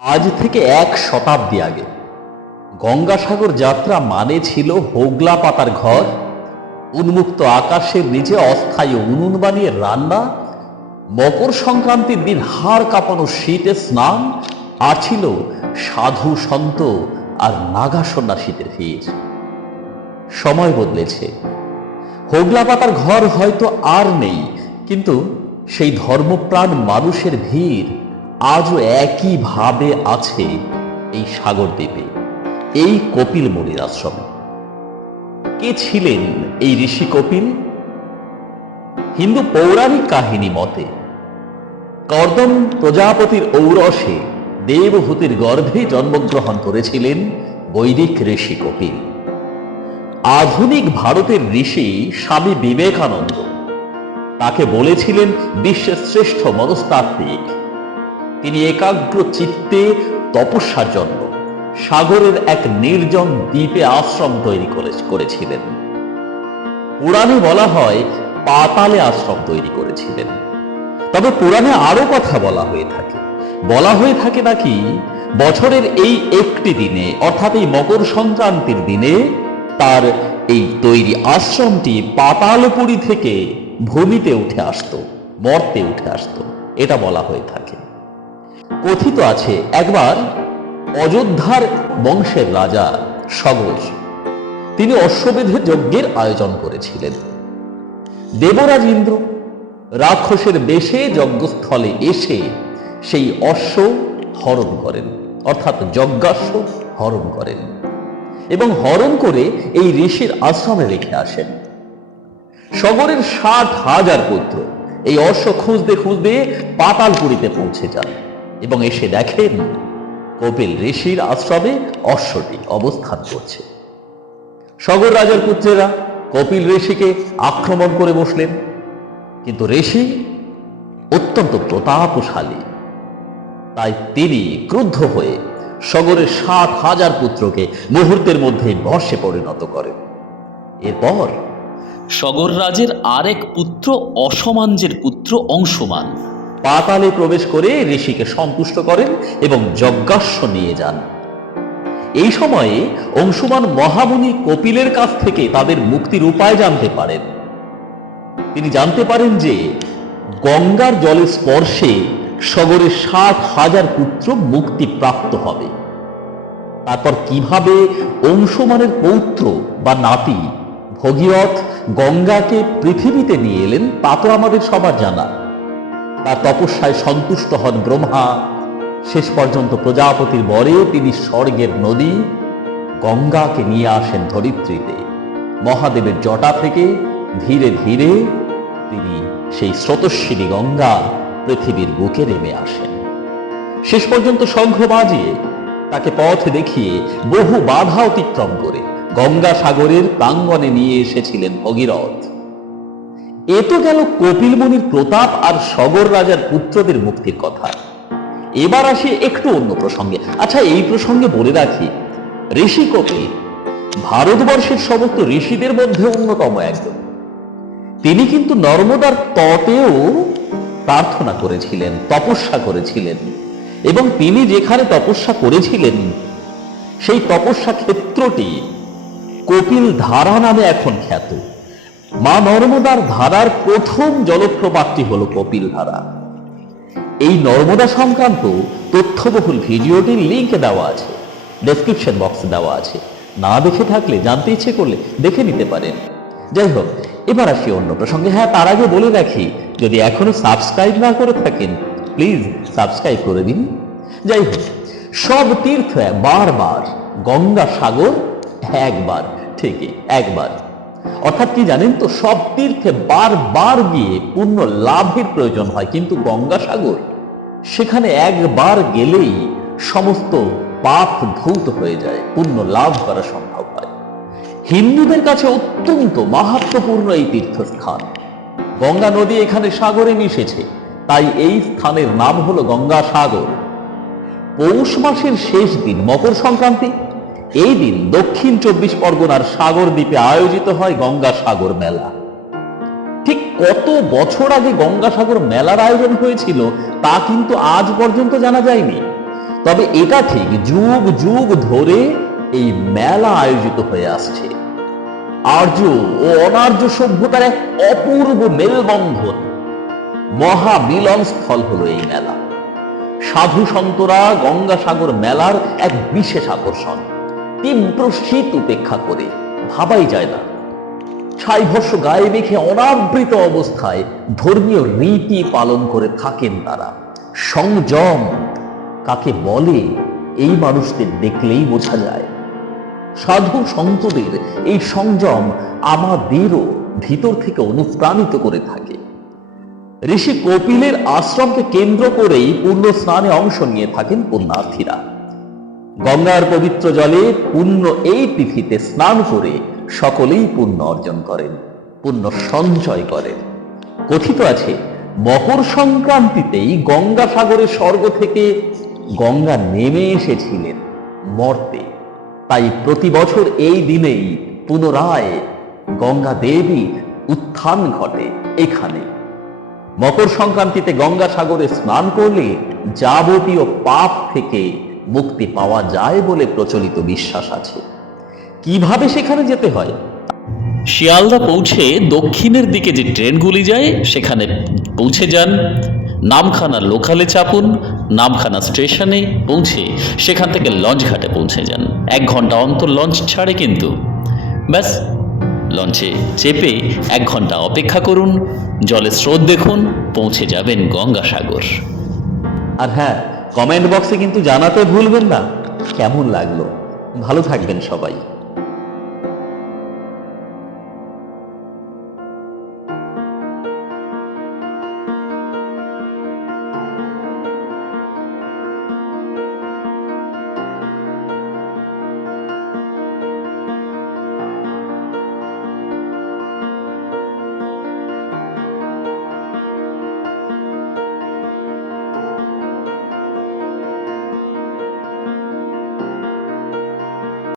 আজ থেকে এক শতাব্দী আগে গঙ্গাসাগর যাত্রা মানে ছিল হোগলা পাতার ঘর, উন্মুক্ত আকাশের নিচে অস্থায়ী উনুন বানিয়ে রান্না, মকর সংক্রান্তির দিন হাড় কাঁপানো শীতে স্নান, আর ছিল সাধু সন্ত আর নাগা সন্ন্যাসীদের ভিড়। সময় বদলেছে। হোগলা পাতার ঘর হয়তো আর নেই, কিন্তু সেই ধর্মপ্রাণ মানুষের ভিড় আজও একইভাবে আছে এই সাগর এই কপিল মুনির আশ্রমে। কে ছিলেন এই ঋষি কপিল? হিন্দু পৌরাণিক কাহিনী মতে, কর্দম প্রজাপতির ঔরসে দেবহূতির গর্ভে জন্মগ্রহণ করেছিলেন বৈদিক ঋষি কপিল। আধুনিক ভারতের ঋষি স্বামী বিবেকানন্দ, তাকে বলেছিলেন বিশ্বের শ্রেষ্ঠ মনস্তাত্ত্বিক তিনি একাগ্র চিত্তে তপস্যার জন্য সাগরের এক নির্জন দ্বীপে আশ্রম তৈরি করে- করেছিলেন। পুরাণে বলা হয় পাতালে আশ্রম তৈরি করেছিলেন। তবে পুরাণে আরও কথা বলা হয়ে থাকে। বলা হয়ে থাকে নাকি, বছরের এই একটি দিনে, অর্থাৎ এই মকর সংক্রান্তির দিনে, তার এই তৈরি আশ্রমটি পাতালপুরি থেকে ভূমিতে উঠে আসতো, মর্তে উঠে আসতো। এটা বলা হয়ে থাকে। কথিত আছে একবার অযোধ্যার বংশের রাজা সগর তিনি অশ্বমেধের যজ্ঞের আয়োজন করেছিলেন। দেবরাজ ইন্দ্র রাক্ষসের বেশে যজ্ঞস্থলে এসে সেই অশ্ব হরণ করেন, অর্থাৎ যজ্ঞাশ্ব হরণ করেন এবং হরণ করে এই ঋষির আশ্রমে রেখে আসেন। সগরের ষাট হাজার পুত্র এই অশ্ব খুঁজতে খুঁজতে পাতালপুরীতে পৌঁছে যান। এবং এসে দেখেন কপিল ঋষির আশ্রমে অশ্বটি অবস্থান করছে। সগর রাজার পুত্রেরা কপিল ঋষিকে আক্রমণ করে বসলেন। কিন্তু ঋষি অত্যন্ত প্রতাপশালী। তাই তিনি ক্রুদ্ধ হয়ে সগরের ষাট হাজার পুত্রকে মুহূর্তের মধ্যে বর্ষে পরিণত করেন। এরপর সগর রাজের আরেক পুত্র অসমাঞ্জের পুত্র অংশমান। পাতালে প্রবেশ করে ঋষিকে সন্তুষ্ট করেন এবং যজ্ঞাশ্ব নিয়ে যান। এই সময়ে অংশুমান মহামুনি কপিলের কাছ থেকে তাদের মুক্তির উপায় জানতে পারেন। তিনি জানতে পারেন যে গঙ্গার জলের স্পর্শে সগরের ষাট হাজার পুত্র মুক্তি প্রাপ্ত হবে। তারপর কীভাবে অংশমানের পৌত্র বা নাতি ভগীরথ গঙ্গাকে পৃথিবীতে নিয়ে এলেন তা তো আমাদের সবার জানা। তার তপস্যায় সন্তুষ্ট হন ব্রহ্মা। শেষ পর্যন্ত প্রজাপতির বরে তিনি স্বর্গের নদী গঙ্গাকে নিয়ে আসেন ধরিত্রীতে। মহাদেবের জটা থেকে ধীরে ধীরে তিনি সেই স্রোতস্বিনী গঙ্গা পৃথিবীর বুকে নেমে আসেন। শেষ পর্যন্ত শঙ্খ বাজিয়ে তাকে পথ দেখিয়ে বহু বাধা অতিক্রম করে গঙ্গা সাগরের প্রাঙ্গণে নিয়ে এসেছিলেন ভগীরথ। এ তো গেল কপিল মুনির প্রতাপ আর সগর রাজার পুত্রদের মুক্তির কথা। এবার আসি একটু অন্য প্রসঙ্গে। আচ্ছা এই প্রসঙ্গে বলে রাখি, ঋষি কপিল ভারতবর্ষের সমস্ত ঋষিদের মধ্যে অন্যতম একজন। তিনি কিন্তু নর্মদার তটেও প্রার্থনা করেছিলেন, তপস্যা করেছিলেন এবং তিনি যেখানে তপস্যা করেছিলেন, সেই তপস্যা ক্ষেত্রটি কপিল ধারা নামে এখন খ্যাত। মা নর্মদার ধারার প্রথম জলপ্রপাতটি হল কপিল ধারা। এই নর্মদা সংক্রান্ত তথ্যবহুল ভিডিওটির লিংক দেওয়া আছে ডেসক্রিপশন বক্সে দেওয়া আছে। না দেখে থাকলে, জানতে ইচ্ছে করলে দেখে নিতে পারেন। যাই হোক, এবার আসি অন্য প্রসঙ্গে। হ্যাঁ তার আগে বলে রাখি, যদি এখনও সাবস্ক্রাইব না করে থাকেন প্লিজ সাবস্ক্রাইব করে দিন। যাই হোক, সব তীর্থ বারবার গঙ্গা সাগর একবার, ঠিকই, একবার। অর্থাৎ কি জানেন তো, সব তীর্থে বারবার গিয়ে পুণ্য লাভের প্রয়োজন হয়, কিন্তু গঙ্গাসাগর সেখানে একবার গেলেই সমস্ত পাপ ধৌত হয়ে যায় পুণ্য লাভ করা সম্ভব হয়। হিন্দুদের কাছে অত্যন্ত মাহাত্মপূর্ণ এই তীর্থস্থান। গঙ্গা নদী এখানে সাগরে মিশেছে, তাই এই স্থানের নাম হলো গঙ্গা সাগর পৌষ মাসের শেষ দিন মকর সংক্রান্তি এই দিন দক্ষিণ চব্বিশ পরগনার সাগর দ্বীপে আয়োজিত হয় গঙ্গা সাগর মেলা। ঠিক কত বছর আগে গঙ্গাসাগর মেলার আয়োজন হয়েছিল তা কিন্তু আজ পর্যন্ত জানা যায়নি। তবে এটা ঠিক যুগ যুগ ধরে এই মেলা আয়োজিত হয়ে আসছে। আর্য ও অনার্য সভ্যতার এক অপূর্ব মেলবন্ধন, মহামিলন স্থল হলো এই মেলা। সাধু সন্তরা গঙ্গাসাগর মেলার এক বিশেষ আকর্ষণ। তীব্র শীত উপেক্ষা করে। ভাবাই যায় না। ছাইভস্য গায়ে মেখে অনাবৃত অবস্থায় ধর্মীয় রীতি পালন করে থাকেন তারা। সংযম কাকে বলে, এই মানুষদের দেখলেই বোঝা যায়। সাধু সন্তদের এই সংযম আমাদেরও ভিতর থেকে অনুপ্রাণিত করে থাকে। ঋষি কপিলের আশ্রমকে কেন্দ্র করেই পূর্ণ স্নানে অংশ নিয়ে থাকেন পুণ্যার্থীরা। গঙ্গার পবিত্র জলে পুণ্য এই তিথিতে স্নান করে সকলেই পুণ্য অর্জন করেন, পুণ্য সঞ্চয় করেন। কথিত আছে, মকর সংক্রান্তিতেই গঙ্গা সাগরের স্বর্গ থেকে গঙ্গা নেমে এসেছিলেন মর্তে। তাই প্রতি বছর এই দিনেই পুনরায় গঙ্গা দেবীর উত্থান ঘটে এখানে। মকর সংক্রান্তিতে গঙ্গা সাগরে স্নান করলে যাবতীয় পাপ থেকে মুক্তি পাওয়া যায় বলে প্রচলিত বিশ্বাস আছে। কীভাবে সেখানে যেতে হয়? শিয়ালদা পৌঁছে দক্ষিণের দিকে যে ট্রেনগুলি যায় সেখানে পৌঁছে যান। নামখানা লোকালে চাপুন নামখানা স্টেশনে পৌঁছে সেখান থেকে লঞ্চ ঘাটে পৌঁছে যান। এক ঘণ্টা অন্তর লঞ্চ ছাড়ে কিন্তু। ব্যাস লঞ্চে চেপে এক ঘণ্টা অপেক্ষা করুন। জলের স্রোত দেখুন পৌঁছে যাবেন গঙ্গাসাগর। আর হ্যাঁ কমেন্ট বক্সে কিন্তু জানাতে ভুলবেন না। কেমন লাগল? ভালো থাকবেন সবাই।